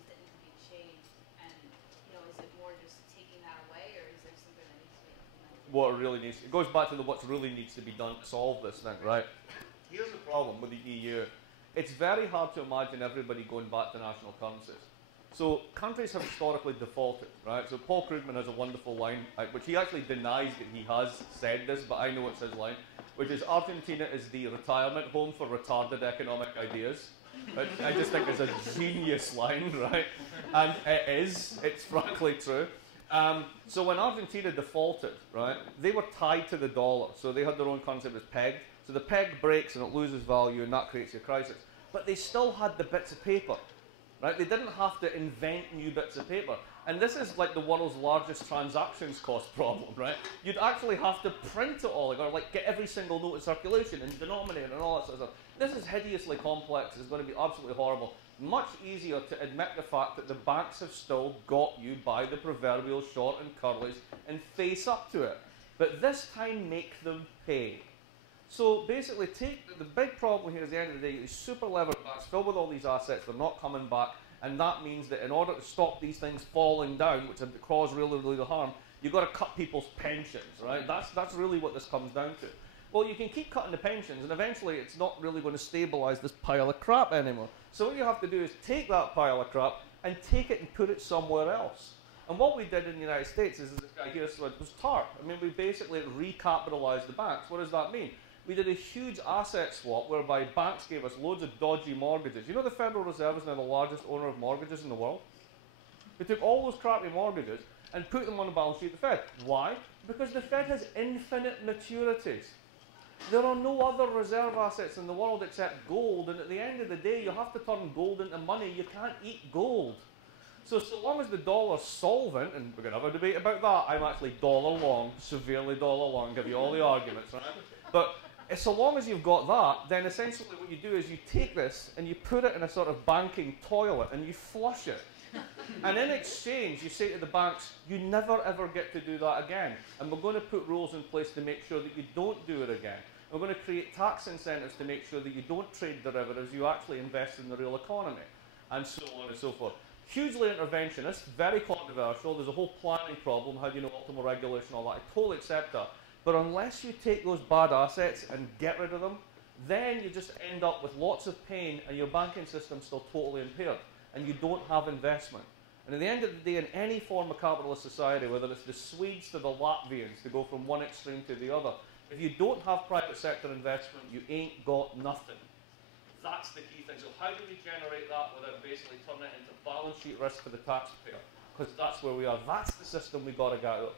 currencies that need to be changed? And is it more just taking that away, or is there something that needs to be implemented? What really needs, it goes back to the what really needs to be done to solve this thing, right? Here's the problem with the EU. It's very hard to imagine everybody going back to national currencies. So countries have historically defaulted, right? So Paul Krugman has a wonderful line, which he actually denies that he has said this, but I know it's his line, which is Argentina is the retirement home for retarded economic ideas. I just think it's a genius line, right? And it is, it's frankly true. So when Argentina defaulted, right, they were tied to the dollar. So they had their own currency that was pegged. So the peg breaks and it loses value and that creates a crisis. But they still had the bits of paper. Right? They didn't have to invent new bits of paper. And this is like the world's largest transactions cost problem, right? You'd actually have to print it all, or like get every single note in circulation and denominator and all that sort of stuff. This is hideously complex. It's going to be absolutely horrible. Much easier to admit the fact that the banks have still got you by the proverbial short and curlies and face up to it. But this time make them pay. So basically, the big problem here at the end of the day is super levered backs filled with all these assets, they're not coming back, and that means that in order to stop these things falling down, which have caused really, really harm, you've got to cut people's pensions, right? That's really what this comes down to. Well, you can keep cutting the pensions, and eventually it's not really going to stabilize this pile of crap anymore. So what you have to do is take that pile of crap and take it and put it somewhere else. And what we did in the United States is this guy here was TARP. I mean, we basically recapitalized the banks. What does that mean? We did a huge asset swap whereby banks gave us loads of dodgy mortgages. You know the Federal Reserve is now the largest owner of mortgages in the world? We took all those crappy mortgages and put them on the balance sheet of the Fed. Why? Because the Fed has infinite maturities. There are no other reserve assets in the world except gold, and at the end of the day, you have to turn gold into money. You can't eat gold. So long as the dollar's solvent, and we're going to have a debate about that, I'm actually dollar long, severely dollar long, give you all the arguments, right? But so long as you've got that, then essentially what you do is you take this and you put it in a sort of banking toilet and you flush it. And in exchange, you say to the banks, you never ever get to do that again. And we're going to put rules in place to make sure that you don't do it again. We're going to create tax incentives to make sure that you don't trade derivatives, you actually invest in the real economy, and so on and so forth. Hugely interventionist, very controversial. There's a whole planning problem. How do you know optimal regulation, all that? I totally accept that. But unless you take those bad assets and get rid of them, then you just end up with lots of pain and your banking system's still totally impaired and you don't have investment. And at the end of the day, in any form of capitalist society, whether it's the Swedes to the Latvians, to go from one extreme to the other, if you don't have private sector investment, you ain't got nothing. That's the key thing. So how do we generate that without basically turning it into balance sheet risk for the taxpayer? Because that's where we are. That's the system we got to get out of.